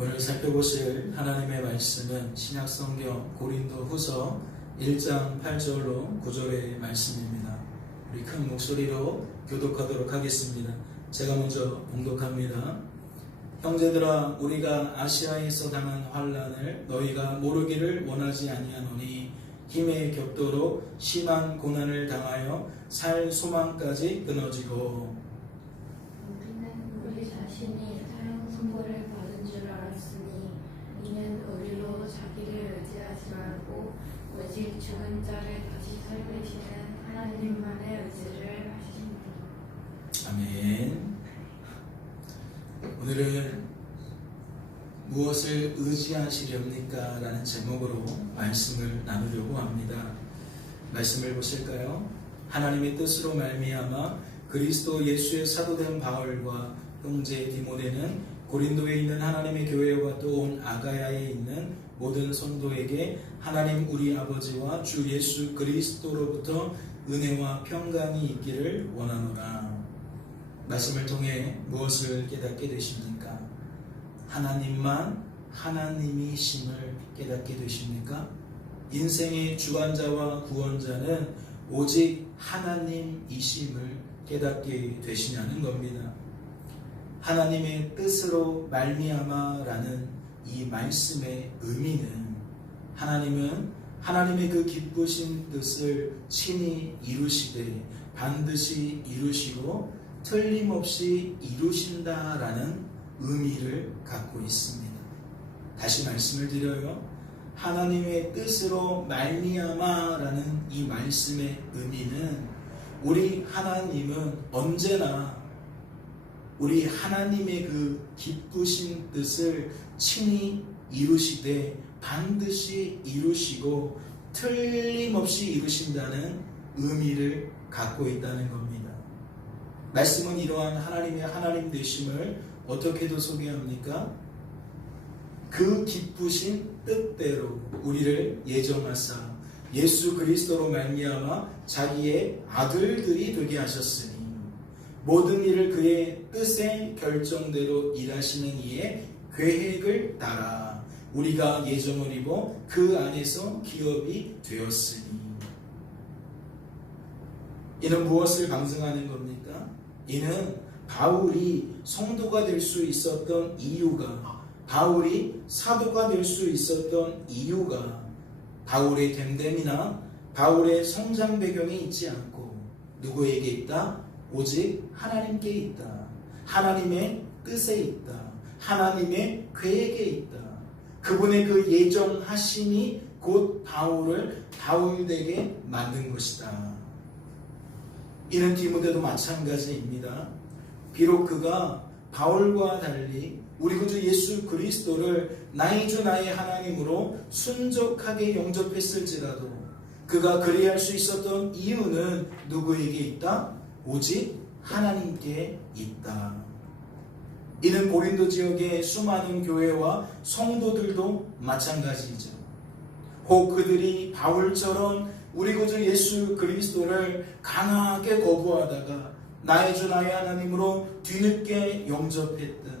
오늘 살펴보실 하나님의 말씀은 신약성경 고린도후서 1장 8절로 9절의 말씀입니다. 우리 큰 목소리로 교독하도록 하겠습니다. 제가 먼저 봉독합니다. 형제들아, 우리가 아시아에서 당한 환난을 너희가 모르기를 원하지 아니하노니 힘에 격도로 심한 고난을 당하여 살 소망까지 끊어지고, 우리는 우리 자신이 사형 선고를 받은 줄 알았으니 이는 우리로 자기를 의지하지 말고 오직 죽은 자를 다시 살리시는 하나님만의 의지를 하십니다. 아멘. 오늘은 무엇을 의지하시렵니까? 라는 제목으로 말씀을 나누려고 합니다. 말씀을 보실까요? 하나님의 뜻으로 말미암아 그리스도 예수의 사도된 바울과 형제 디모데는 고린도에 있는 하나님의 교회와 또 온 아가야에 있는 모든 성도에게 하나님 우리 아버지와 주 예수 그리스도로부터 은혜와 평강이 있기를 원하노라. 말씀을 통해 무엇을 깨닫게 되십니까? 하나님만 하나님이심을 깨닫게 되십니까? 인생의 주관자와 구원자는 오직 하나님이심을 깨닫게 되시냐는 겁니다. 하나님의 뜻으로 말미암아라는 이 말씀의 의미는 하나님은 하나님의 그 기쁘신 뜻을 친히 이루시되 반드시 이루시고 틀림없이 이루신다라는 의미를 갖고 있습니다. 다시 말씀을 드려요. 하나님의 뜻으로 말미암아라는 이 말씀의 의미는 우리 하나님은 언제나 우리 하나님의 그 기쁘신 뜻을 친히 이루시되 반드시 이루시고 틀림없이 이루신다는 의미를 갖고 있다는 겁니다. 말씀은 이러한 하나님의 하나님 되심을 어떻게도 소개합니까? 그 기쁘신 뜻대로 우리를 예정하사 예수 그리스도로 말미암아 자기의 아들들이 되게 하셨으니 모든 일을 그의 뜻의 결정대로 일하시는 이의 계획을 따라 우리가 예정을 입어 그 안에서 기업이 되었으니. 이는 무엇을 방증하는 겁니까? 이는 바울이 성도가 될 수 있었던 이유가, 바울이 사도가 될 수 있었던 이유가 바울의 됨됨이나 바울의 성장 배경에 있지 않고 누구에게 있다? 오직 하나님께 있다. 하나님의 뜻에 있다. 하나님의 계획에 있다. 그분의 그 예정하심이 곧 바울을 바울되게 만든 것이다. 이는 디모데도 마찬가지입니다. 비록 그가 바울과 달리 우리 구주 예수 그리스도를 나의 주 나의 하나님으로 순적하게 영접했을지라도 그가 그리할 수 있었던 이유는 누구에게 있다? 오직 하나님께 있다. 이는 고린도 지역의 수많은 교회와 성도들도 마찬가지이죠. 혹 그들이 바울처럼 우리 구주 예수 그리스도를 강하게 거부하다가 나의 주 나의 하나님으로 뒤늦게 영접했든,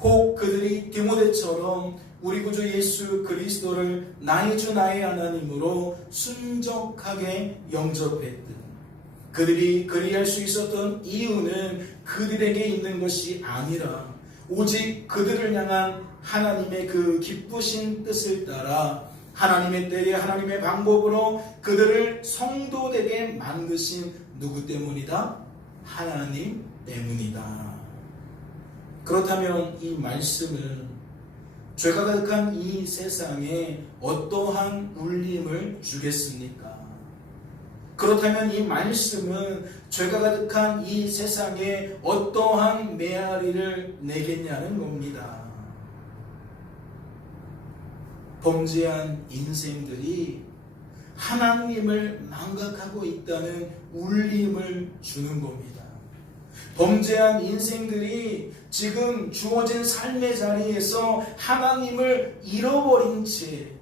혹 그들이 디모데처럼 우리 구주 예수 그리스도를 나의 주 나의 하나님으로 순적하게 영접했든, 그들이 그리할 수 있었던 이유는 그들에게 있는 것이 아니라 오직 그들을 향한 하나님의 그 기쁘신 뜻을 따라 하나님의 때에 하나님의 방법으로 그들을 성도되게 만드신 누구 때문이다? 하나님 때문이다. 그렇다면 이 말씀은 죄가 가득한 이 세상에 어떠한 울림을 주겠습니까? 그렇다면 이 말씀은 죄가 가득한 이 세상에 어떠한 메아리를 내겠냐는 겁니다. 범죄한 인생들이 하나님을 망각하고 있다는 울림을 주는 겁니다. 범죄한 인생들이 지금 주어진 삶의 자리에서 하나님을 잃어버린 채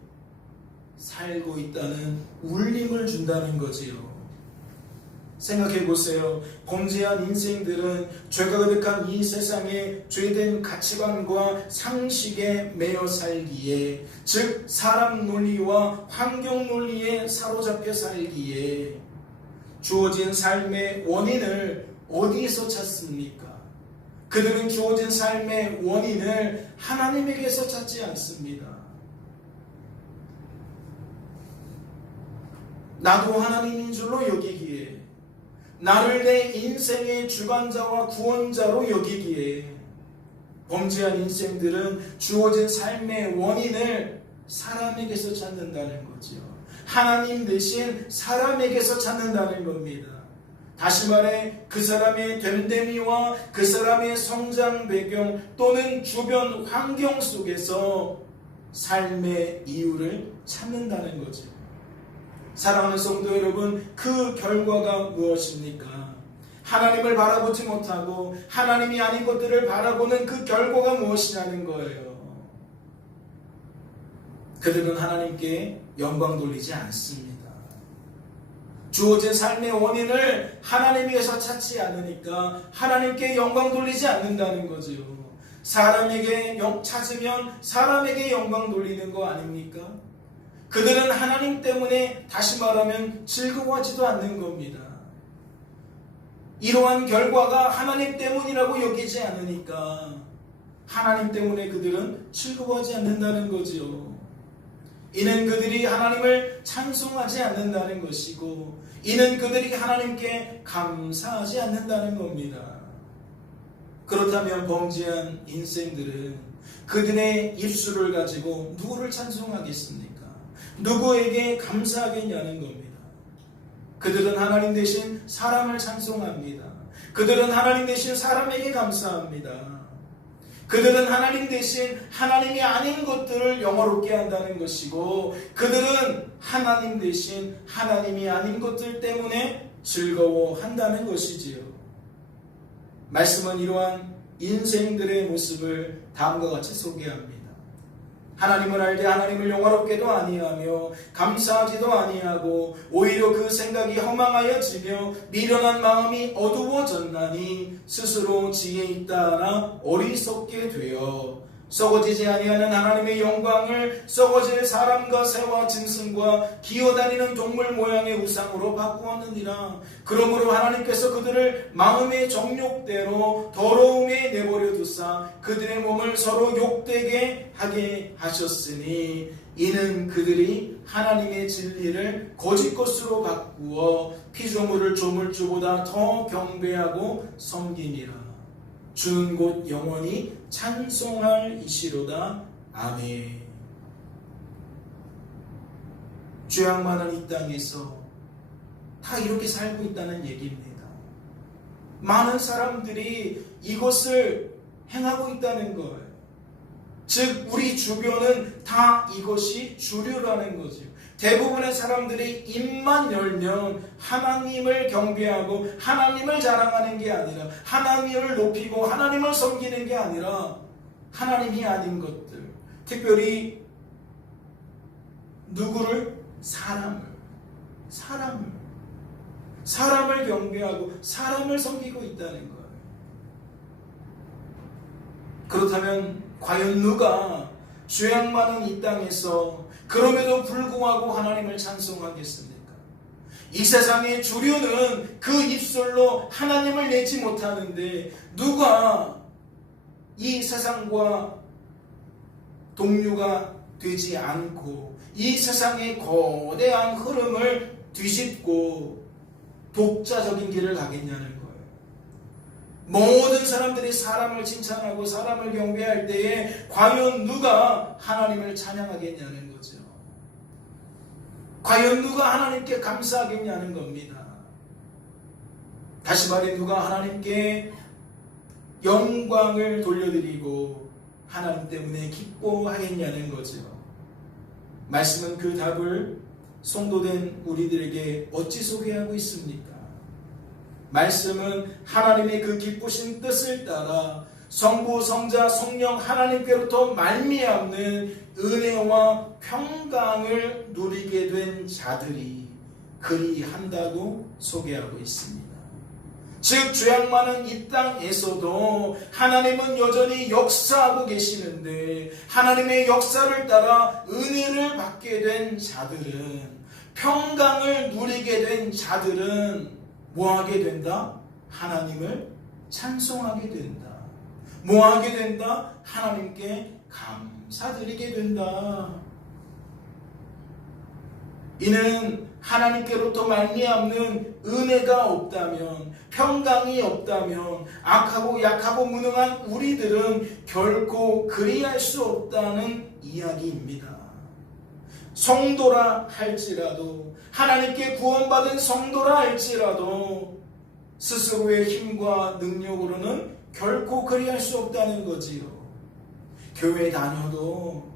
살고 있다는 울림을 준다는 거지요. 생각해 보세요. 범죄한 인생들은 죄가 가득한 이 세상의 죄된 가치관과 상식에 매여 살기에, 즉 사람 논리와 환경 논리에 사로잡혀 살기에 주어진 삶의 원인을 어디에서 찾습니까? 그들은 주어진 삶의 원인을 하나님에게서 찾지 않습니다. 나도 하나님인 줄로 여기기에, 나를 내 인생의 주관자와 구원자로 여기기에, 범죄한 인생들은 주어진 삶의 원인을 사람에게서 찾는다는 거죠. 하나님 대신 사람에게서 찾는다는 겁니다. 다시 말해 그 사람의 됨됨이와 그 사람의 성장 배경 또는 주변 환경 속에서 삶의 이유를 찾는다는 거죠. 사랑하는 성도 여러분, 그 결과가 무엇입니까? 하나님을 바라보지 못하고 하나님이 아닌 것들을 바라보는 그 결과가 무엇이냐는 거예요. 그들은 하나님께 영광 돌리지 않습니다. 주어진 삶의 원인을 하나님에게서 찾지 않으니까 하나님께 영광 돌리지 않는다는 거죠. 사람에게 찾으면 사람에게 영광 돌리는 거 아닙니까? 그들은 하나님 때문에, 다시 말하면 즐거워하지도 않는 겁니다. 이러한 결과가 하나님 때문이라고 여기지 않으니까 하나님 때문에 그들은 즐거워하지 않는다는 거죠. 이는 그들이 하나님을 찬송하지 않는다는 것이고, 이는 그들이 하나님께 감사하지 않는다는 겁니다. 그렇다면 범죄한 인생들은 그들의 입술을 가지고 누구를 찬송하겠습니까? 누구에게 감사하겠냐는 겁니다. 그들은 하나님 대신 사람을 찬송합니다. 그들은 하나님 대신 사람에게 감사합니다. 그들은 하나님 대신 하나님이 아닌 것들을 영화롭게 한다는 것이고, 그들은 하나님 대신 하나님이 아닌 것들 때문에 즐거워한다는 것이지요. 말씀은 이러한 인생들의 모습을 다음과 같이 소개합니다. 하나님을 알되 하나님을 영화롭게도 아니하며 감사하지도 아니하고 오히려 그 생각이 허망하여지며 미련한 마음이 어두워졌나니 스스로 지혜 있다나 어리석게 되어 썩어지지 아니하는 하나님의 영광을 썩어질 사람과 새와 짐승과 기어다니는 동물 모양의 우상으로 바꾸었느니라. 그러므로 하나님께서 그들을 마음의 정욕대로 더러움에 내버려 두사 그들의 몸을 서로 욕되게 하게 하셨으니, 이는 그들이 하나님의 진리를 거짓 것으로 바꾸어 피조물을 조물주보다 더 경배하고 섬기니라. 주는 곧 영원히 찬송할 이시로다. 아멘. 죄악 많은 이 땅에서 다 이렇게 살고 있다는 얘기입니다. 많은 사람들이 이것을 행하고 있다는 거예요. 즉 우리 주변은 다 이것이 주류라는 거죠. 대부분의 사람들이 입만 열면 하나님을 경배하고 하나님을 자랑하는 게 아니라, 하나님을 높이고 하나님을 섬기는 게 아니라 하나님이 아닌 것들, 특별히 누구를? 사람을 경배하고 사람을 섬기고 있다는 거예요. 그렇다면 과연 누가 죄악 많은 이 땅에서 그럼에도 불구하고 하나님을 찬송하겠습니까? 이 세상의 주류는 그 입술로 하나님을 내지 못하는데, 누가 이 세상과 동료가 되지 않고 이 세상의 거대한 흐름을 뒤집고 독자적인 길을 가겠냐는 거예요. 모든 사람들이 사람을 칭찬하고 사람을 경배할 때에 과연 누가 하나님을 찬양하겠냐는 거죠. 과연 누가 하나님께 감사하겠냐는 겁니다. 다시 말해 누가 하나님께 영광을 돌려드리고 하나님 때문에 기뻐하겠냐는 거죠. 말씀은 그 답을 성도된 우리들에게 어찌 소개하고 있습니까? 말씀은 하나님의 그 기쁘신 뜻을 따라 성부, 성자, 성령 하나님께로부터 말미암는 은혜와 평강을 누리게 된 자들이, 그리한다고 소개하고 있습니다. 즉 죄악 많은 이 땅에서도 하나님은 여전히 역사하고 계시는데, 하나님의 역사를 따라 은혜를 받게 된 자들은, 평강을 누리게 된 자들은 뭐하게 된다? 하나님을 찬송하게 된다. 뭐하게 된다? 하나님께 감사드리게 된다. 이는 하나님께로부터 말미암는 은혜가 없다면, 평강이 없다면 악하고 약하고 무능한 우리들은 결코 그리할 수 없다는 이야기입니다. 성도라 할지라도, 하나님께 구원받은 성도라 할지라도 스스로의 힘과 능력으로는 결코 그리할 수 없다는 거지요. 교회 다녀도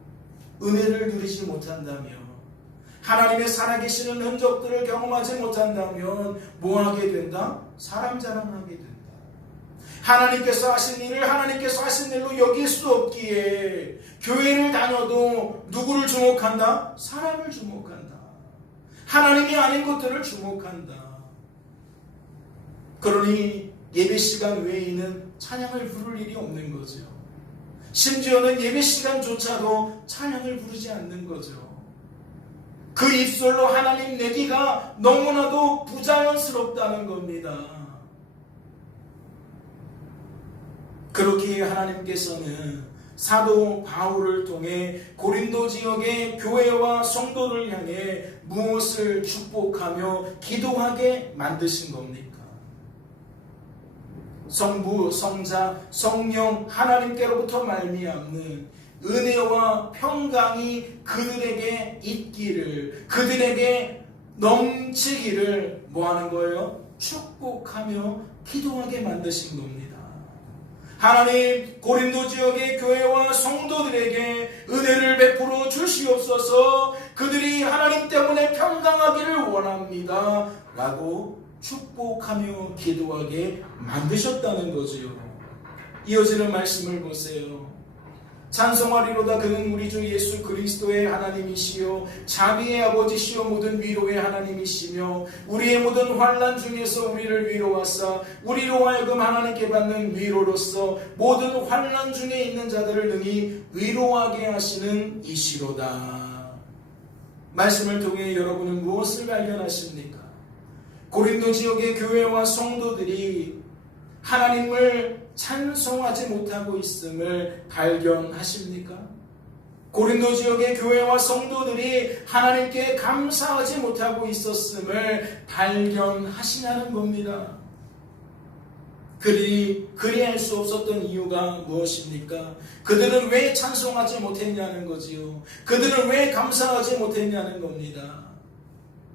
은혜를 누리지 못한다면, 하나님의 살아계시는 흔적들을 경험하지 못한다면 뭐하게 된다? 사람 자랑하게 된다. 하나님께서 하신 일을 하나님께서 하신 일로 여길 수 없기에 교회를 다녀도 누구를 주목한다? 사람을 주목한다. 하나님이 아닌 것들을 주목한다. 그러니 예배 시간 외에는 찬양을 부를 일이 없는 거죠. 심지어는 예배 시간조차도 찬양을 부르지 않는 거죠. 그 입술로 하나님 내기가 너무나도 부자연스럽다는 겁니다. 그렇게 하나님께서는 사도 바울을 통해 고린도 지역의 교회와 성도를 향해 무엇을 축복하며 기도하게 만드신 겁니까? 성부, 성자, 성령 하나님께로부터 말미암는 은혜와 평강이 그들에게 있기를, 그들에게 넘치기를 뭐하는 거예요? 축복하며 기도하게 만드신 겁니다. 하나님, 고린도 지역의 교회와 성도들에게 은혜를 베풀어 주시옵소서. 그들이 하나님 때문에 평강하기를 원합니다 라고 축복하며 기도하게 만드셨다는 거지요. 이어지는 말씀을 보세요. 찬송하리로다 그는 우리 주 예수 그리스도의 하나님이시요 자비의 아버지시요 모든 위로의 하나님이시며 우리의 모든 환난 중에서 우리를 위로하사 우리로 하여금 하나님께 받는 위로로서 모든 환난 중에 있는 자들을 능히 위로하게 하시는 이시로다. 말씀을 통해 여러분은 무엇을 발견하십니까? 고린도 지역의 교회와 성도들이 하나님을 찬송하지 못하고 있음을 발견하십니까? 고린도 지역의 교회와 성도들이 하나님께 감사하지 못하고 있었음을 발견하시냐는 겁니다. 그리할 수 없었던 이유가 무엇입니까? 그들은 왜 찬송하지 못했냐는 거지요. 그들은 왜 감사하지 못했냐는 겁니다.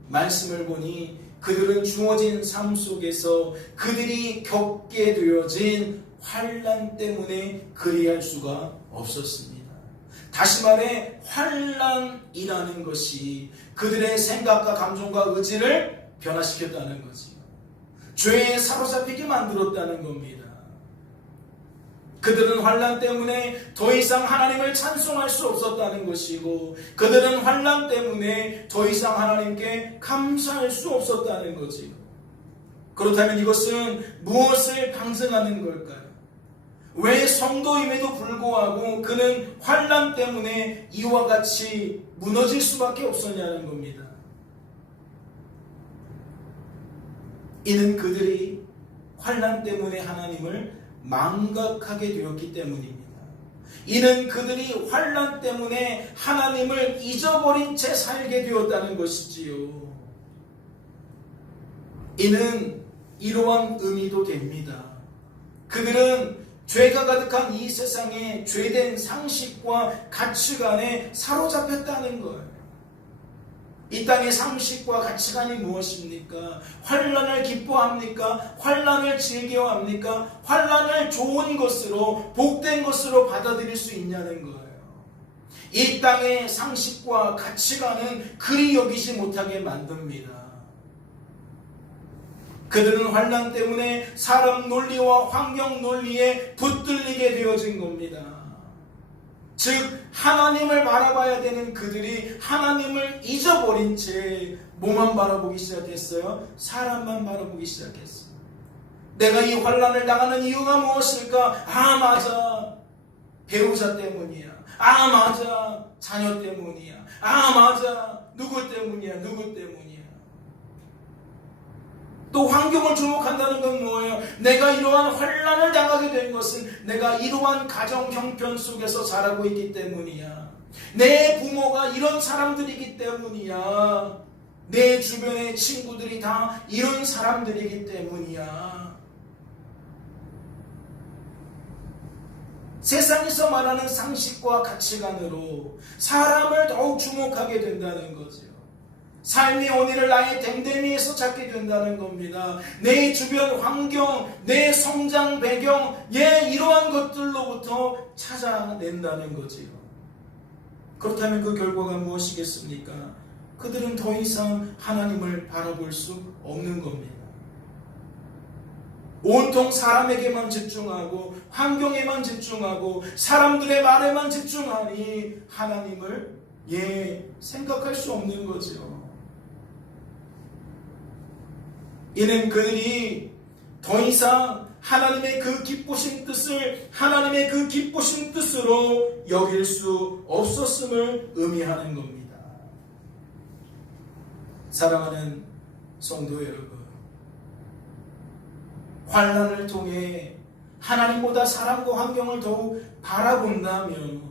말씀을 보니 그들은 주어진 삶 속에서 그들이 겪게 되어진 환난 때문에 그리할 수가 없었습니다. 다시 말해 환난이라는 것이 그들의 생각과 감정과 의지를 변화시켰다는 거지요. 죄에 사로잡히게 만들었다는 겁니다. 그들은 환난 때문에 더 이상 하나님을 찬송할 수 없었다는 것이고, 그들은 환난 때문에 더 이상 하나님께 감사할 수 없었다는 거지요. 그렇다면 이것은 무엇을 방증하는 걸까요? 왜 성도임에도 불구하고 그는 환난 때문에 이와 같이 무너질 수밖에 없었냐는 겁니다. 이는 그들이 환난 때문에 하나님을 망각하게 되었기 때문입니다. 이는 그들이 환난 때문에 하나님을 잊어버린 채 살게 되었다는 것이지요. 이는 이러한 의미도 됩니다. 그들은 죄가 가득한 이 세상에 죄된 상식과 가치관에 사로잡혔다는 거예요. 이 땅의 상식과 가치관이 무엇입니까? 환난을 기뻐합니까? 환난을 즐겨합니까? 환난을 좋은 것으로, 복된 것으로 받아들일 수 있냐는 거예요. 이 땅의 상식과 가치관은 그리 여기지 못하게 만듭니다. 그들은 환난 때문에 사람 논리와 환경 논리에 붙들리게 되어진 겁니다. 즉 하나님을 바라봐야 되는 그들이 하나님을 잊어버린 채 뭐만 바라보기 시작했어요? 사람만 바라보기 시작했어요. 내가 이 환난을 당하는 이유가 무엇일까? 아, 맞아. 배우자 때문이야. 아, 맞아. 자녀 때문이야. 아, 맞아. 누구 때문이야. 누구 때문이야. 또 환경을 주목한다는 건 뭐예요? 내가 이러한 환난을 당하게 된 것은 내가 이러한 가정 형편 속에서 자라고 있기 때문이야. 내 부모가 이런 사람들이기 때문이야. 내 주변의 친구들이 다 이런 사람들이기 때문이야. 세상에서 말하는 상식과 가치관으로 사람을 더욱 주목하게 된다는 거죠. 삶의 원인을 나의 댐댐이에서 찾게 된다는 겁니다. 내 주변 환경, 내 성장 배경, 이러한 것들로부터 찾아낸다는 거지요. 그렇다면 그 결과가 무엇이겠습니까? 그들은 더 이상 하나님을 바라볼 수 없는 겁니다. 온통 사람에게만 집중하고 환경에만 집중하고 사람들의 말에만 집중하니 하나님을 생각할 수 없는 거죠. 이는 그들이 더 이상 하나님의 그 기쁘신 뜻을 하나님의 그 기쁘신 뜻으로 여길 수 없었음을 의미하는 겁니다. 사랑하는 성도 여러분, 환난을 통해 하나님보다 사람과 환경을 더욱 바라본다면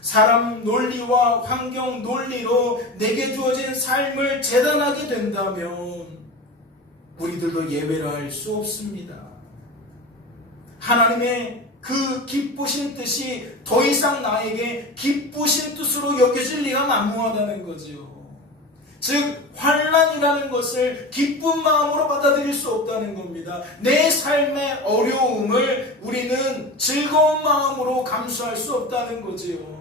사람 논리와 환경 논리로 내게 주어진 삶을 재단하게 된다면 우리들도 예외라 할 수 없습니다. 하나님의 그 기쁘신 뜻이 더 이상 나에게 기쁘신 뜻으로 여겨질 리가 만무하다는 거지요. 즉 환난이라는 것을 기쁜 마음으로 받아들일 수 없다는 겁니다. 내 삶의 어려움을 우리는 즐거운 마음으로 감수할 수 없다는 거지요.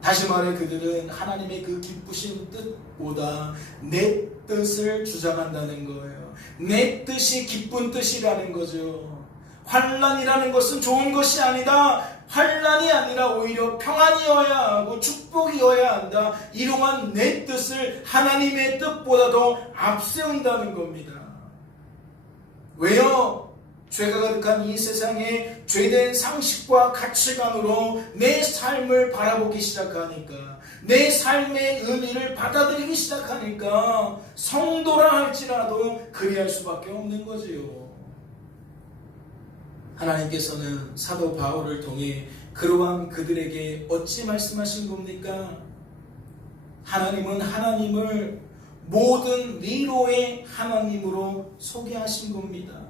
다시 말해 그들은 하나님의 그 기쁘신 뜻보다 내 뜻을 주장한다는 거예요. 내 뜻이 기쁜 뜻이라는 거죠. 환난이라는 것은 좋은 것이 아니다. 환난이 아니라 오히려 평안이어야 하고 축복이어야 한다. 이러한 내 뜻을 하나님의 뜻보다도 앞세운다는 겁니다. 왜요? 죄가 가득한 이 세상에 죄된 상식과 가치관으로 내 삶을 바라보기 시작하니까, 내 삶의 의미를 받아들이기 시작하니까 성도라 할지라도 그리할 수밖에 없는 거지요. 하나님께서는 사도 바울을 통해 그러한 그들에게 어찌 말씀하신 겁니까? 하나님은 하나님을 모든 위로의 하나님으로 소개하신 겁니다.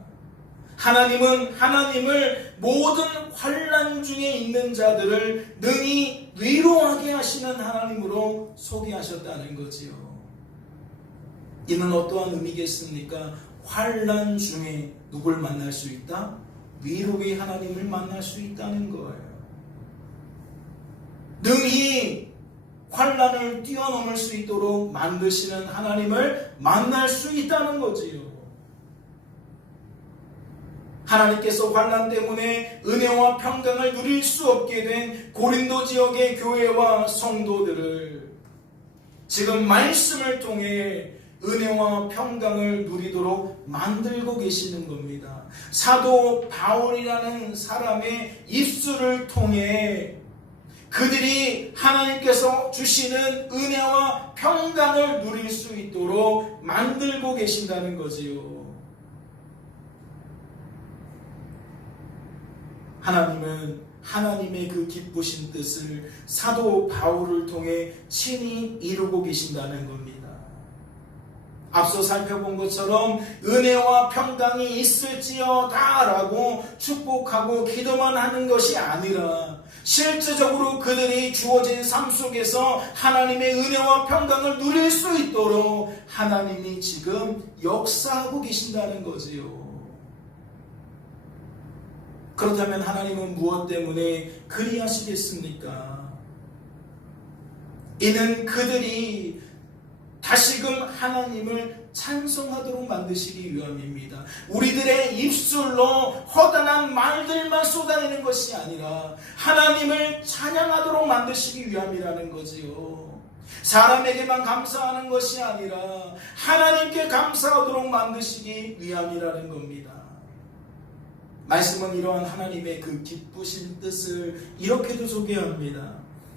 하나님은 하나님을 모든 환난 중에 있는 자들을 능히 위로하게 하시는 하나님으로 소개하셨다는 거지요. 이는 어떠한 의미겠습니까? 환난 중에 누굴 만날 수 있다? 위로의 하나님을 만날 수 있다는 거예요. 능히 환난을 뛰어넘을 수 있도록 만드시는 하나님을 만날 수 있다는 거지요. 하나님께서 환난 때문에 은혜와 평강을 누릴 수 없게 된 고린도 지역의 교회와 성도들을 지금 말씀을 통해 은혜와 평강을 누리도록 만들고 계시는 겁니다. 사도 바울이라는 사람의 입술을 통해 그들이 하나님께서 주시는 은혜와 평강을 누릴 수 있도록 만들고 계신다는 거지요. 하나님은 하나님의 그 기쁘신 뜻을 사도 바울을 통해 친히 이루고 계신다는 겁니다. 앞서 살펴본 것처럼 은혜와 평강이 있을지어다라고 축복하고 기도만 하는 것이 아니라 실제적으로 그들이 주어진 삶 속에서 하나님의 은혜와 평강을 누릴 수 있도록 하나님이 지금 역사하고 계신다는 거지요. 그렇다면 하나님은 무엇 때문에 그리하시겠습니까? 이는 그들이 다시금 하나님을 찬송하도록 만드시기 위함입니다. 우리들의 입술로 허다한 말들만 쏟아내는 것이 아니라 하나님을 찬양하도록 만드시기 위함이라는 거지요. 사람에게만 감사하는 것이 아니라 하나님께 감사하도록 만드시기 위함이라는 겁니다. 말씀은 이러한 하나님의 그 기쁘신 뜻을 이렇게도 소개합니다.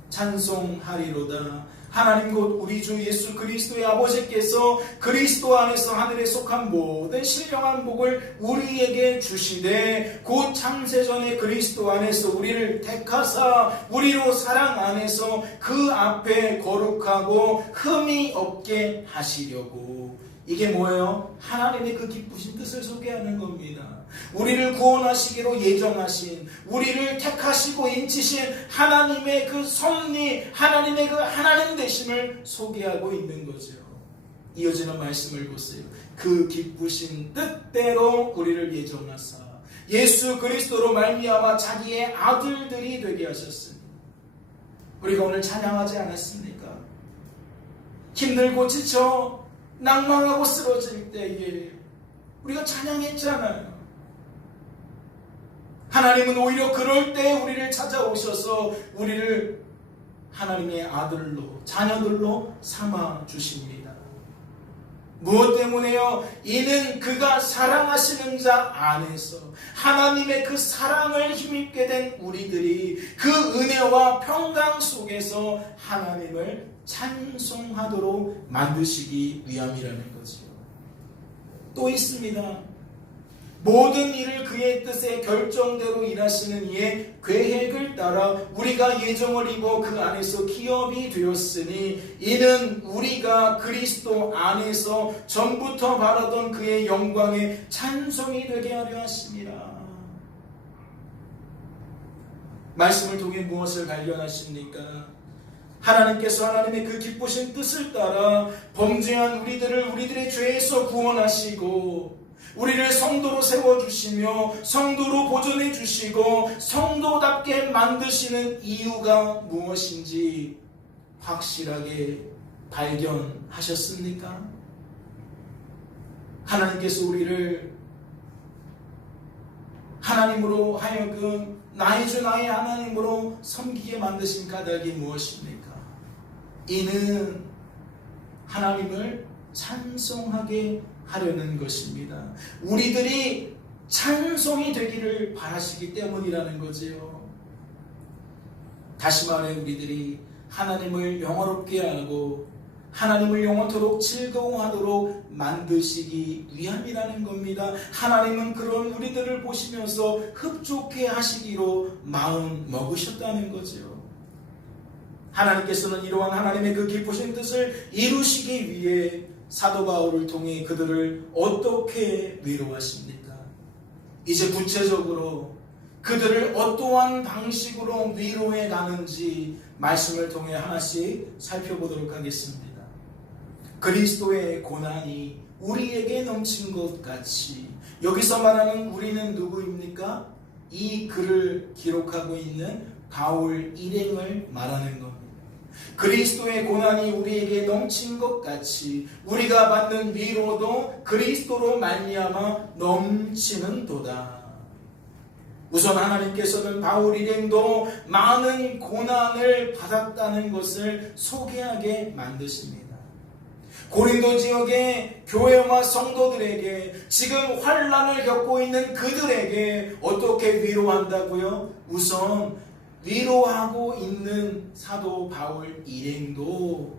찬송하리로다. 하나님 곧 우리 주 예수 그리스도의 아버지께서 그리스도 안에서 하늘에 속한 모든 신령한 복을 우리에게 주시되 곧 창세전에 그리스도 안에서 우리를 택하사 우리로 사랑 안에서 그 앞에 거룩하고 흠이 없게 하시려고. 이게 뭐예요? 하나님의 그 기쁘신 뜻을 소개하는 겁니다. 우리를 구원하시기로 예정하신, 우리를 택하시고 인치신 하나님의 그 섭리, 하나님의 그 하나님 되심을 소개하고 있는 거죠. 이어지는 말씀을 보세요. 그 기쁘신 뜻대로 우리를 예정하사 예수 그리스도로 말미암아 자기의 아들들이 되게 하셨으니. 우리가 오늘 찬양하지 않았습니까? 힘들고 지쳐 낭망하고 쓰러질 때에 우리가 찬양했잖아요. 하나님은 오히려 그럴 때 우리를 찾아오셔서 우리를 하나님의 아들로, 자녀들로 삼아 주십니다. 무엇 때문에요? 이는 그가 사랑하시는 자 안에서 하나님의 그 사랑을 힘입게 된 우리들이 그 은혜와 평강 속에서 하나님을 찬송하도록 만드시기 위함이라는 거죠. 또 있습니다. 모든 일을 그의 뜻에 결정대로 일하시는 이의 계획을 따라 우리가 예정을 입어 그 안에서 기업이 되었으니 이는 우리가 그리스도 안에서 전부터 바라던 그의 영광의 찬송이 되게 하려 하심이라. 말씀을 통해 무엇을 발견하십니까? 하나님께서 하나님의 그 기쁘신 뜻을 따라 범죄한 우리들의 죄에서 구원하시고 우리를 성도로 세워주시며 성도로 보존해주시고 성도답게 만드시는 이유가 무엇인지 확실하게 발견하셨습니까? 하나님께서 우리를 하나님으로 하여금 나의 주 나의 하나님으로 섬기게 만드신 까닭이 무엇입니까? 이는 하나님을 찬송하게 하려는 것입니다. 우리들이 찬송이 되기를 바라시기 때문이라는 거지요. 다시 말해 우리들이 하나님을 영화롭게 하고 하나님을 영원토록 즐거워하도록 만드시기 위함이라는 겁니다. 하나님은 그런 우리들을 보시면서 흡족해 하시기로 마음 먹으셨다는 거죠. 하나님께서는 이러한 하나님의 그 기쁘신 뜻을 이루시기 위해 사도 바울을 통해 그들을 어떻게 위로하십니까? 이제 구체적으로 그들을 어떠한 방식으로 위로해 가는지 말씀을 통해 하나씩 살펴보도록 하겠습니다. 그리스도의 고난이 우리에게 넘친 것 같이, 여기서 말하는 우리는 누구입니까? 이 글을 기록하고 있는 바울 일행을 말하는 겁니다. 그리스도의 고난이 우리에게 넘친 것 같이 우리가 받는 위로도 그리스도로 말미암아 넘치는 도다. 우선 하나님께서는 바울 일행도 많은 고난을 받았다는 것을 소개하게 만드십니다. 고린도 지역의 교회와 성도들에게 지금 환난을 겪고 있는 그들에게 어떻게 위로한다고요? 우선 위로하고 있는 사도 바울 일행도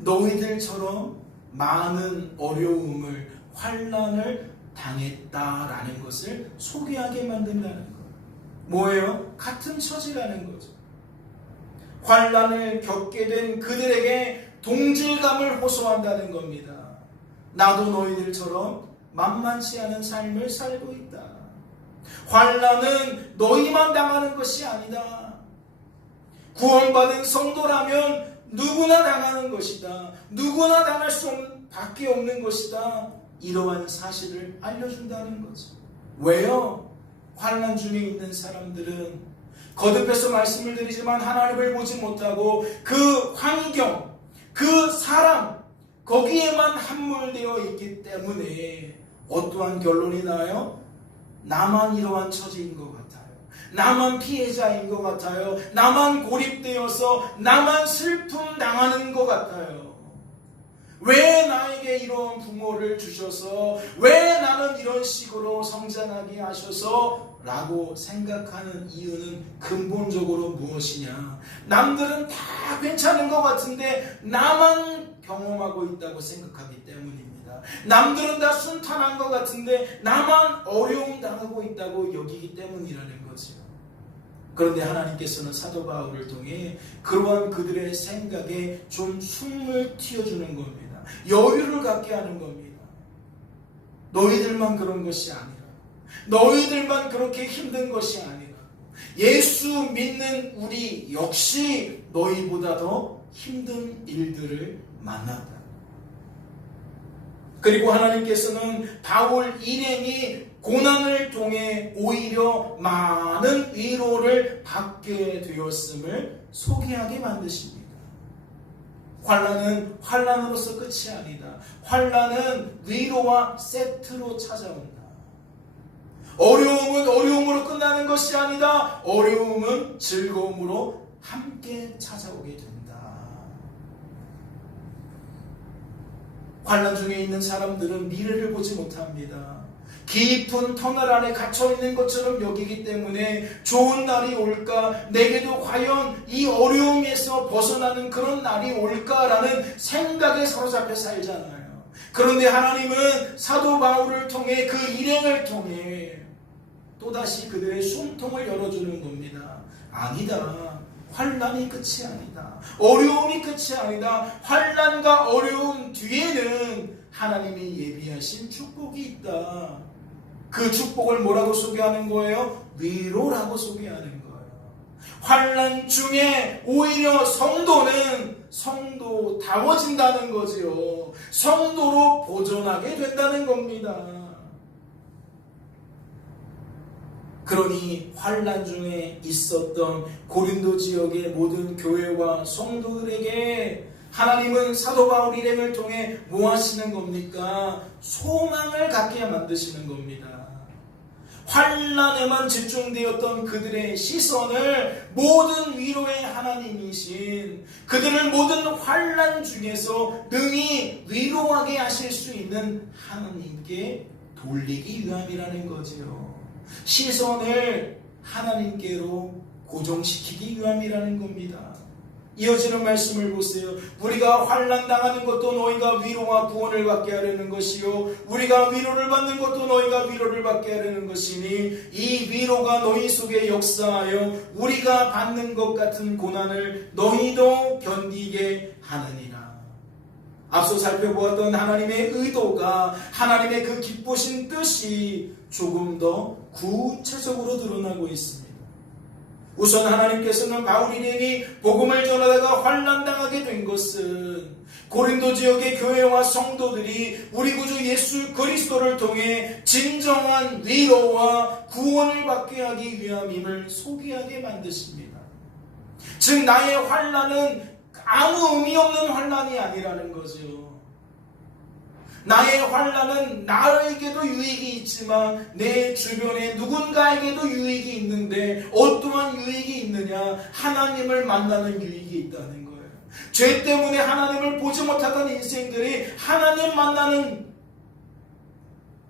너희들처럼 많은 어려움을, 환난을 당했다라는 것을 소개하게 만든다는 거예요. 뭐예요? 같은 처지라는 거죠. 환난을 겪게 된 그들에게 동질감을 호소한다는 겁니다. 나도 너희들처럼 만만치 않은 삶을 살고 있다. 환난은 너희만 당하는 것이 아니다. 구원받은 성도라면 누구나 당하는 것이다. 누구나 당할 수밖에 없는 것이다. 이러한 사실을 알려준다는 거죠. 왜요? 환난 중에 있는 사람들은 거듭해서 말씀을 드리지만 하나님을 보지 못하고 그 환경, 그 사람, 거기에만 함몰되어 있기 때문에 어떠한 결론이 나요? 나만 이러한 처지인 것 같아요. 나만 피해자인 것 같아요. 나만 고립되어서 나만 슬픔 당하는 것 같아요. 왜 나에게 이런 부모를 주셔서, 왜 나는 이런 식으로 성장하게 하셔서 라고 생각하는 이유는 근본적으로 무엇이냐? 남들은 다 괜찮은 것 같은데 나만 경험하고 있다고 생각하기 때문입니다. 남들은 다 순탄한 것 같은데 나만 어려움 당하고 있다고 여기기 때문이라는 거죠. 그런데 하나님께서는 사도 바울을 통해 그러한 그들의 생각에 좀 숨을 틔워주는 겁니다. 여유를 갖게 하는 겁니다. 너희들만 그런 것이 아니라, 너희들만 그렇게 힘든 것이 아니라, 예수 믿는 우리 역시 너희보다 더 힘든 일들을 만났다. 그리고 하나님께서는 바울 일행이 고난을 통해 오히려 많은 위로를 받게 되었음을 소개하게 만드십니다. 환난은 환난으로서 끝이 아니다. 환난은 위로와 세트로 찾아온다. 어려움은 어려움으로 끝나는 것이 아니다. 어려움은 즐거움으로 함께 찾아오게 된다. 환난 중에 있는 사람들은 미래를 보지 못합니다. 깊은 터널 안에 갇혀있는 것처럼 여기기 때문에 좋은 날이 올까, 내게도 과연 이 어려움에서 벗어나는 그런 날이 올까라는 생각에 사로잡혀 살잖아요. 그런데 하나님은 사도 바울을 통해, 그 일행을 통해 또다시 그들의 숨통을 열어주는 겁니다. 아니다. 환난이 끝이 아니다. 어려움이 끝이 아니다. 환난과 어려움 뒤에는 하나님이 예비하신 축복이 있다. 그 축복을 뭐라고 소개하는 거예요? 위로라고 소개하는 거예요. 환난 중에 오히려 성도다워진다는 거지요. 성도로 보존하게 된다는 겁니다. 그러니 환난 중에 있었던 고린도 지역의 모든 교회와 성도들에게 하나님은 사도 바울 일행을 통해 뭐 하시는 겁니까? 소망을 갖게 만드시는 겁니다. 환난에만 집중되었던 그들의 시선을 모든 위로의 하나님이신, 그들을 모든 환난 중에서 능히 위로하게 하실 수 있는 하나님께 돌리기 위함이라는 거지요. 시선을 하나님께로 고정시키기 위함이라는 겁니다. 이어지는 말씀을 보세요. 우리가 환난 당하는 것도 너희가 위로와 구원을 받게 하려는 것이요, 우리가 위로를 받는 것도 너희가 위로를 받게 하려는 것이니 이 위로가 너희 속에 역사하여 우리가 받는 것 같은 고난을 너희도 견디게 하느니라. 앞서 살펴보았던 하나님의 의도가, 하나님의 그 기쁘신 뜻이 조금 더 구체적으로 드러나고 있습니다. 우선 하나님께서는 바울 일행이 복음을 전하다가 환난당하게 된 것은 고린도 지역의 교회와 성도들이 우리 구주 예수 그리스도를 통해 진정한 위로와 구원을 받게 하기 위함임을 소개하게 만드십니다. 즉 나의 환난은 아무 의미 없는 환난이 아니라는 거죠. 나의 환난은 나에게도 유익이 있지만 내 주변에 누군가에게도 유익이 있는데 어떠한 유익이 있느냐? 하나님을 만나는 유익이 있다는 거예요. 죄 때문에 하나님을 보지 못하던 인생들이 하나님 만나는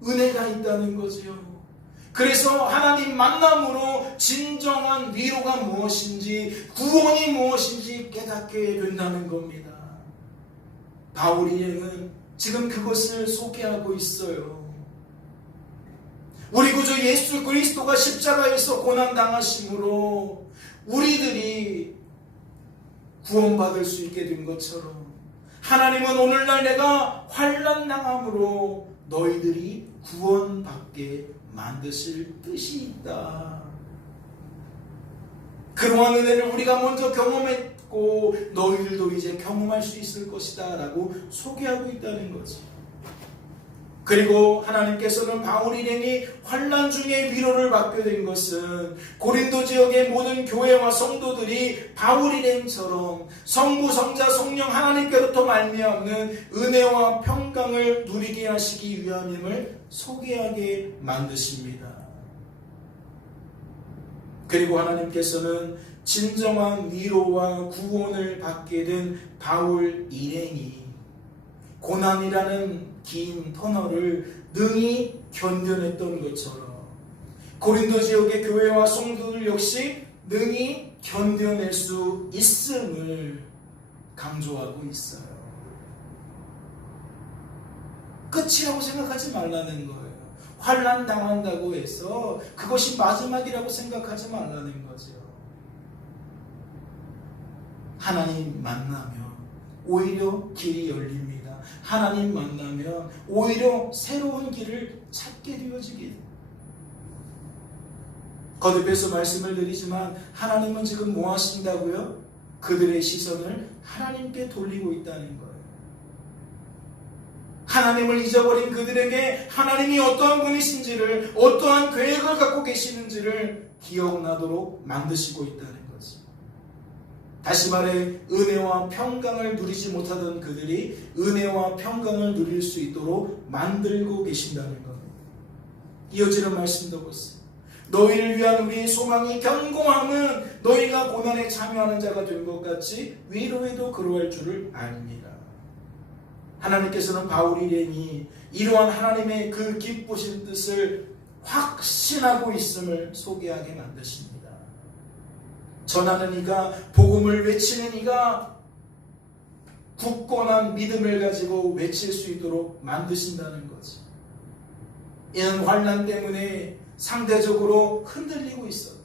은혜가 있다는 거지요. 그래서 하나님 만남으로 진정한 위로가 무엇인지, 구원이 무엇인지 깨닫게 된다는 겁니다. 바울 일행은 지금 그것을 소개하고 있어요. 우리 구주 예수 그리스도가 십자가에서 고난당하심으로 우리들이 구원받을 수 있게 된 것처럼 하나님은 오늘날 내가 환난당함으로 너희들이 구원받게 만드실 뜻이 있다. 그러한 은혜를 우리가 먼저 경험했고 너희들도 이제 경험할 수 있을 것이다 라고 소개하고 있다는 거지. 그리고 하나님께서는 바울 일행이 환난 중에 위로를 받게 된 것은 고린도 지역의 모든 교회와 성도들이 바울 일행처럼 성부, 성자, 성령 하나님께로부터 말미암는 은혜와 평강을 누리게 하시기 위함임을 소개하게 만드십니다. 그리고 하나님께서는 진정한 위로와 구원을 받게 된 바울 일행이 고난이라는 긴 터널을 능히 견뎌냈던 것처럼 고린도 지역의 교회와 성도들 역시 능히 견뎌낼 수 있음을 강조하고 있어요. 끝이라고 생각하지 말라는 거예요. 환난 당한다고 해서 그것이 마지막이라고 생각하지 말라는 거죠. 하나님 만나면 오히려 길이 열립니다. 하나님 만나면 오히려 새로운 길을 찾게 되어지게. 거듭해서 말씀을 드리지만 하나님은 지금 뭐 하신다고요? 그들의 시선을 하나님께 돌리고 있다는 거예요. 하나님을 잊어버린 그들에게 하나님이 어떠한 분이신지를, 어떠한 계획을 갖고 계시는지를 기억나도록 만드시고 있다는 거죠. 다시 말해 은혜와 평강을 누리지 못하던 그들이 은혜와 평강을 누릴 수 있도록 만들고 계신다는 겁니다. 이어지는 말씀도 보세요. 너희를 위한 우리의 소망이 견고함은 너희가 고난에 참여하는 자가 된 것 같이 위로에도 그러할 줄을 압니다. 하나님께서는 바울 일행이 이러한 하나님의 그 기쁘신 뜻을 확신하고 있음을 소개하게 만드십니다. 전하는 이가, 복음을 외치는 이가 굳건한 믿음을 가지고 외칠 수 있도록 만드신다는 거죠. 이는 환난 때문에 상대적으로 흔들리고 있었던,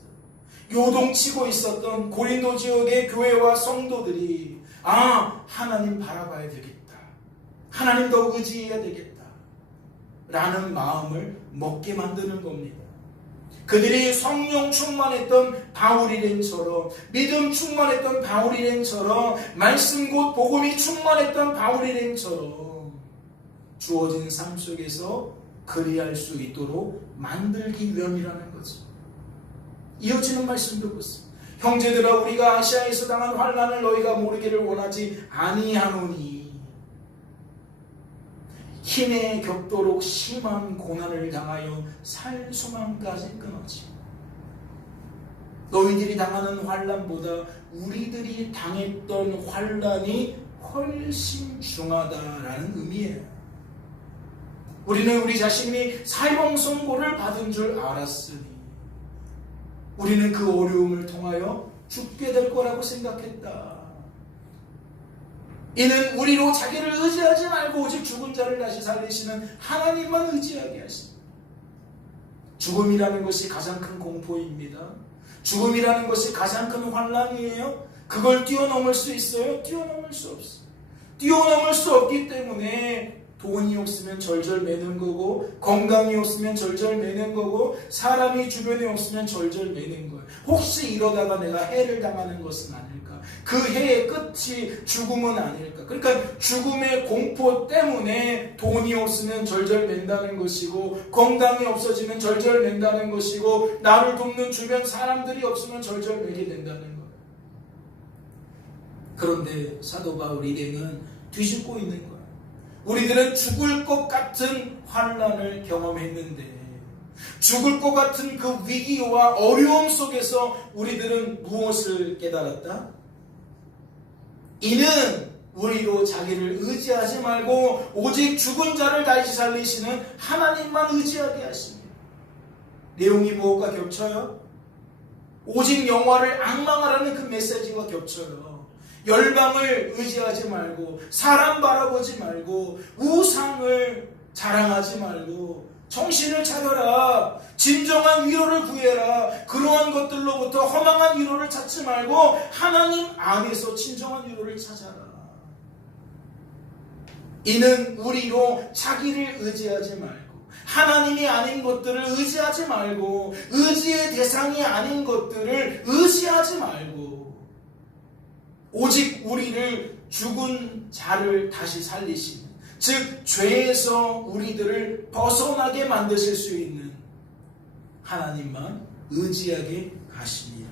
요동치고 있었던 고린도 지역의 교회와 성도들이 하나님 바라봐야 되겠다, 하나님 더 의지해야 되겠다 라는 마음을 먹게 만드는 겁니다. 그들이 성령 충만했던 바울 일행처럼, 믿음 충만했던 바울 일행처럼, 말씀 곧 복음이 충만했던 바울 일행처럼 주어진 삶 속에서 그리할 수 있도록 만들기 위함이라는 거죠. 이어지는 말씀도 보세요. 형제들아, 우리가 아시아에서 당한 환난을 너희가 모르기를 원하지 아니하노니 힘에 겹도록 심한 고난을 당하여 살 소망까지 끊어지. 너희들이 당하는 환난보다 우리들이 당했던 환난이 훨씬 중하다라는 의미예요. 우리는 우리 자신이 사형 선고를 받은 줄 알았으니 우리는 그 어려움을 통하여 죽게 될 거라고 생각했다. 이는 우리로 자기를 의지하지 말고 오직 죽은 자를 다시 살리시는 하나님만 의지하게 하십니다. 죽음이라는 것이 가장 큰 공포입니다. 죽음이라는 것이 가장 큰 환난이에요. 그걸 뛰어넘을 수 있어요? 뛰어넘을 수 없어요. 뛰어넘을 수 없기 때문에 돈이 없으면 절절 매는 거고, 건강이 없으면 절절 매는 거고, 사람이 주변에 없으면 절절 매는 거예요. 혹시 이러다가 내가 해를 당하는 것은 아닐까? 그 해의 끝이 죽음은 아닐까? 그러니까 죽음의 공포 때문에 돈이 없으면 절절 맨다는 것이고, 건강이 없어지면 절절 맨다는 것이고, 나를 돕는 주변 사람들이 없으면 절절 매게 된다는 거예요. 그런데 사도 바울 일행은 뒤집고 있는 거예요. 우리들은 죽을 것 같은 환난을 경험했는데, 죽을 것 같은 그 위기와 어려움 속에서 우리들은 무엇을 깨달았다? 이는 우리로 자기를 의지하지 말고 오직 죽은 자를 다시 살리시는 하나님만 의지하게 하십니다. 내용이 무엇과 겹쳐요? 오직 영화를 악망하라는 그 메시지와 겹쳐요. 열방을 의지하지 말고, 사람 바라보지 말고, 우상을 자랑하지 말고 정신을 차려라. 진정한 위로를 구해라. 그러한 것들로부터 허망한 위로를 찾지 말고 하나님 안에서 진정한 위로를 찾아라. 이는 우리로 자기를 의지하지 말고, 하나님이 아닌 것들을 의지하지 말고, 의지의 대상이 아닌 것들을 의지하지 말고, 오직 우리를 죽은 자를 다시 살리시는, 즉 죄에서 우리들을 벗어나게 만드실 수 있는 하나님만 의지하게 하십니다.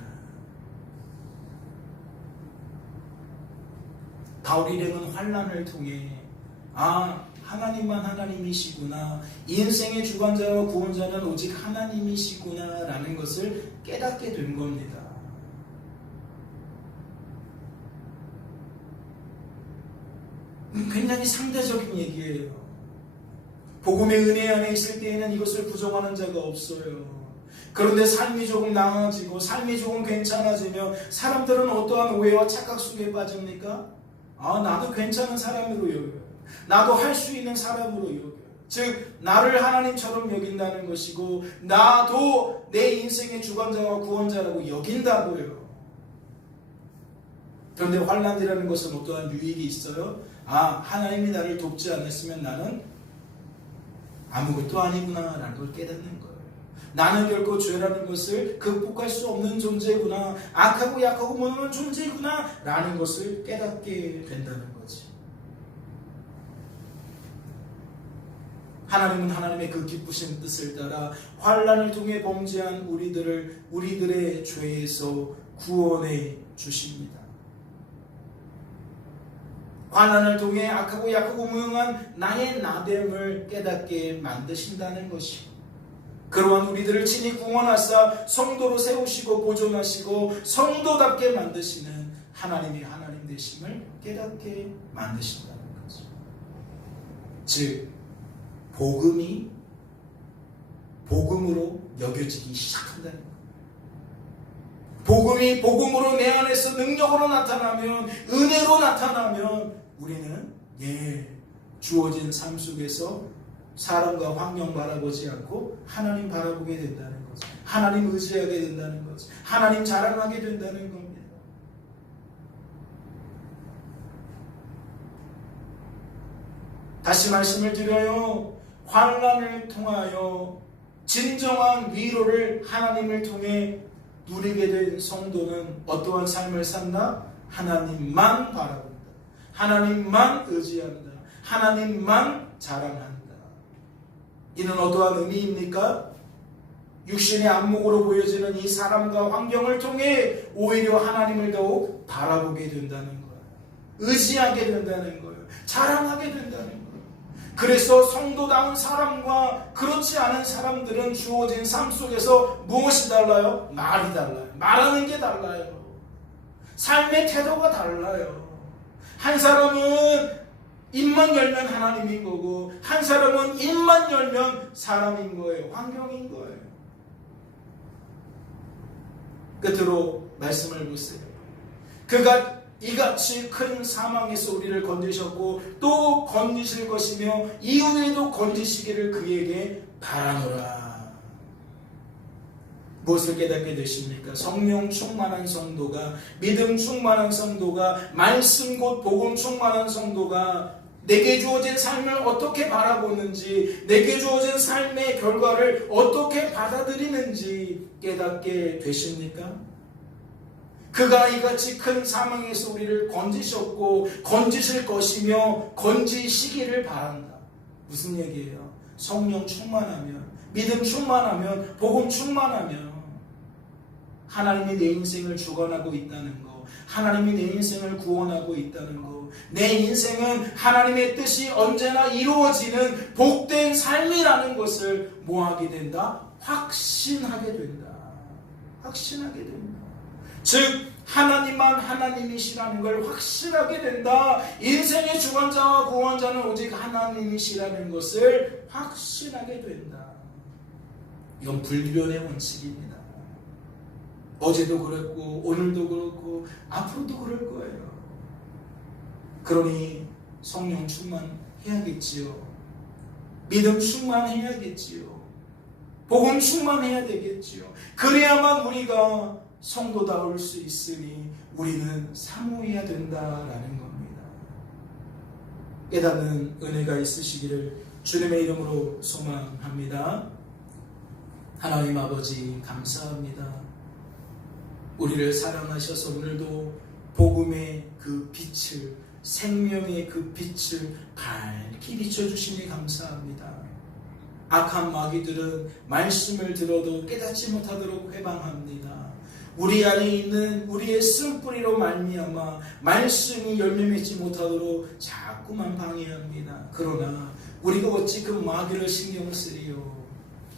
바울 일행은 환난을 통해 하나님만 하나님이시구나, 인생의 주관자와 구원자는 오직 하나님이시구나 라는 것을 깨닫게 된 겁니다. 굉장히 상대적인 얘기예요. 복음의 은혜 안에 있을 때에는 이것을 부정하는 자가 없어요. 그런데 삶이 조금 나아지고 삶이 조금 괜찮아지면 사람들은 어떠한 오해와 착각 속에 빠집니까? 나도 괜찮은 사람으로 여겨요. 나도 할 수 있는 사람으로 여겨요. 즉 나를 하나님처럼 여긴다는 것이고 나도 내 인생의 주관자와 구원자라고 여긴다고요. 그런데 환난이라는 것은 어떠한 유익이 있어요? 하나님이 나를 돕지 않았으면 나는 아무것도 아니구나 라는 걸 깨닫는 거예요. 나는 결코 죄라는 것을 극복할 수 없는 존재구나, 악하고 약하고 무능한 존재구나 라는 것을 깨닫게 된다는 거지. 하나님은 하나님의 그 기쁘신 뜻을 따라 환난을 통해 범죄한 우리들을 우리들의 죄에서 구원해 주십니다. 환난을 통해 악하고 약하고 무능한 나의 나됨을 깨닫게 만드신다는 것이고, 그러한 우리들을 친히 구원하사 성도로 세우시고 보존하시고 성도답게 만드시는 하나님이 하나님 되심을 깨닫게 만드신다는 거죠. 즉 복음이 복음으로 여겨지기 시작한다는 거예요. 복음이 복음으로 내 안에서 능력으로 나타나면, 은혜로 나타나면 우리는 주어진 삶 속에서 사람과 환경 바라보지 않고 하나님 바라보게 된다는 거죠. 하나님 의지하게 된다는 거죠. 하나님 자랑하게 된다는 겁니다. 다시 말씀을 드려요. 환난을 통하여 진정한 위로를 하나님을 통해 누리게 된 성도는 어떠한 삶을 산다? 하나님만 바라본다. 하나님만 의지한다. 하나님만 자랑한다. 이는 어떠한 의미입니까? 육신의 안목으로 보여지는 이 사람과 환경을 통해 오히려 하나님을 더욱 바라보게 된다는 거예요. 의지하게 된다는 거예요. 자랑하게 된다는 거예요. 그래서 성도다운 사람과 그렇지 않은 사람들은 주어진 삶 속에서 무엇이 달라요? 말이 달라요. 말하는 게 달라요. 삶의 태도가 달라요. 한 사람은 입만 열면 하나님인 거고, 한 사람은 입만 열면 사람인 거예요. 환경인 거예요. 끝으로 말씀을 보세요. 그가 이같이 큰 사망에서 우리를 건지셨고 또 건지실 것이며 이후에도 건지시기를 그에게 바라노라. 무엇을 깨닫게 되십니까? 성령 충만한 성도가, 믿음 충만한 성도가, 말씀 곧 복음 충만한 성도가 내게 주어진 삶을 어떻게 바라보는지, 내게 주어진 삶의 결과를 어떻게 받아들이는지 깨닫게 되십니까? 그가 이같이 큰 사망에서 우리를 건지셨고 건지실 것이며 건지시기를 바란다. 무슨 얘기예요? 성령 충만하면, 믿음 충만하면, 복음 충만하면 하나님이 내 인생을 주관하고 있다는 거, 하나님이 내 인생을 구원하고 있다는 거, 내 인생은 하나님의 뜻이 언제나 이루어지는 복된 삶이라는 것을 뭐하게 된다? 확신하게 된다. 확신하게 된다. 즉 하나님만 하나님이시라는 걸 확실하게 된다. 인생의 주관자와 구원자는 오직 하나님이시라는 것을 확신하게 된다. 이건 불변의 원칙입니다. 어제도 그랬고 오늘도 그렇고 앞으로도 그럴 거예요. 그러니 성령 충만해야겠지요. 믿음 충만해야겠지요. 복음 충만해야 되겠지요. 그래야만 우리가 성도다울 수 있으니 우리는 사모해야 된다라는 겁니다. 깨닫는 은혜가 있으시기를 주님의 이름으로 소망합니다. 하나님 아버지 감사합니다. 우리를 사랑하셔서 오늘도 복음의 그 빛을 생명의 그 빛을 밝히 비춰주시니 감사합니다. 악한 마귀들은 말씀을 들어도 깨닫지 못하도록 회방합니다. 우리 안에 있는 우리의 쓴뿌리로 말미암아 말씀이 열매 맺지 못하도록 자꾸만 방해합니다. 그러나 우리가 어찌 그 마귀를 신경 쓰리요.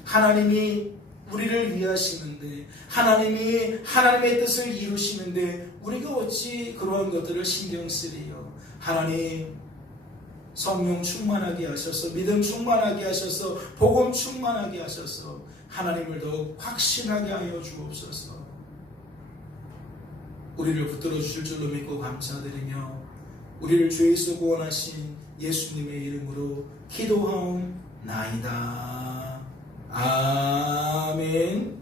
하나님이 우리를 위하시는데, 하나님이 하나님의 뜻을 이루시는데 우리가 어찌 그러한 것들을 신경 쓰리요. 하나님, 성령 충만하게 하셔서, 믿음 충만하게 하셔서, 복음 충만하게 하셔서 하나님을 더욱 확신하게 하여 주옵소서. 우리를 붙들어 주실 줄로 믿고 감사드리며 우리를 주 예수 구원하신 예수님의 이름으로 기도하옵나이다. 아멘.